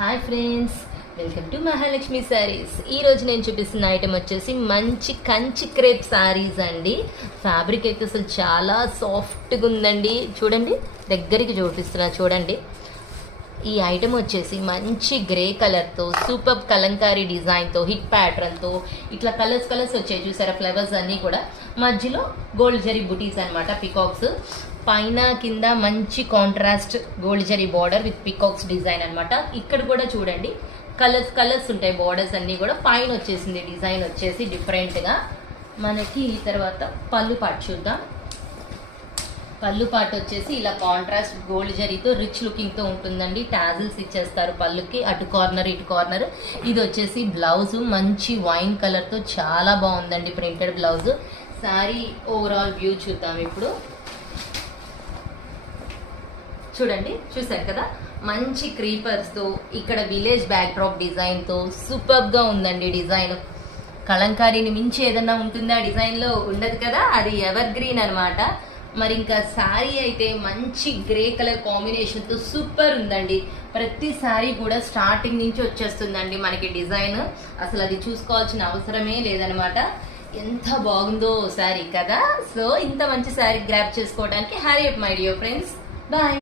Hi friends, welcome to Mahalakshmi saris. ఈ రోజు నేను చూపిస్తున్న ఐటెం వచ్చేసి మంచి కంచి క్రేప్ శారీస్ అండి. ఫ్యాబ్రిక్ అయితే అసలు చాలా సాఫ్ట్గా ఉందండి. చూడండి, దగ్గరికి చూపిస్తున్నా చూడండి. ఈ ఐటెం వచ్చేసి మంచి గ్రే కలర్తో సూపర్ కలంకారీ డిజైన్తో హిట్ ప్యాటర్న్తో ఇట్లా కలర్స్ వచ్చాయి చూసారా. ఫ్లవర్స్ అన్నీ కూడా మధ్యలో గోల్డ్ జరీ బుటీస్ అనమాట, పికాక్స్. పైన కింద మంచి contrast gold zari border with peacocks design అనమాట. ఇక్కడ కూడా చూడండి కలర్స్ ఉంటాయి బార్డర్స్ అన్నీ కూడా. పైన వచ్చేసింది డిజైన్ వచ్చేసి డిఫరెంట్గా మనకి. తర్వాత పళ్ళు పాటు చూద్దాం. పళ్ళు పాటు వచ్చేసి ఇలా కాంట్రాస్ట్ గోల్డ్ జరీతో రిచ్ లుకింగ్ తో ఉంటుందండి. టాజిల్స్ ఇచ్చేస్తారు పళ్ళుకి, అటు కార్నర్ ఇటు కార్నర్. ఇది వచ్చేసి బ్లౌజ్ మంచి వైన్ కలర్ తో చాలా బాగుందండి, printed blouse. Sorry overall view చూద్దాం ఇప్పుడు. చూడండి, చూసారు కదా, మంచి క్రీపర్స్ తో ఇక్కడ విలేజ్ బ్యాక్ డ్రాప్ డిజైన్ తో సూపర్ గా ఉందండి డిజైన్. కలంకారీని మించి ఏదన్నా ఉంటుందా డిజైన్ లో? ఉండదు కదా, అది ఎవర్ గ్రీన్ అనమాట. మరి ఇంకా శారీ అయితే మంచి గ్రే కలర్ కాంబినేషన్ తో సూపర్ ఉందండి. ప్రతి శారీ కూడా స్టార్టింగ్ నుంచి వచ్చేస్తుందండి మనకి డిజైన్. అసలు అది చూసుకోవాల్సిన అవసరమే లేదనమాట. ఎంత బాగుందో శారీ కదా. సో ఇంత మంచి శారీ గ్రాప్ చేసుకోవడానికి hurry up my dear friends. Bye.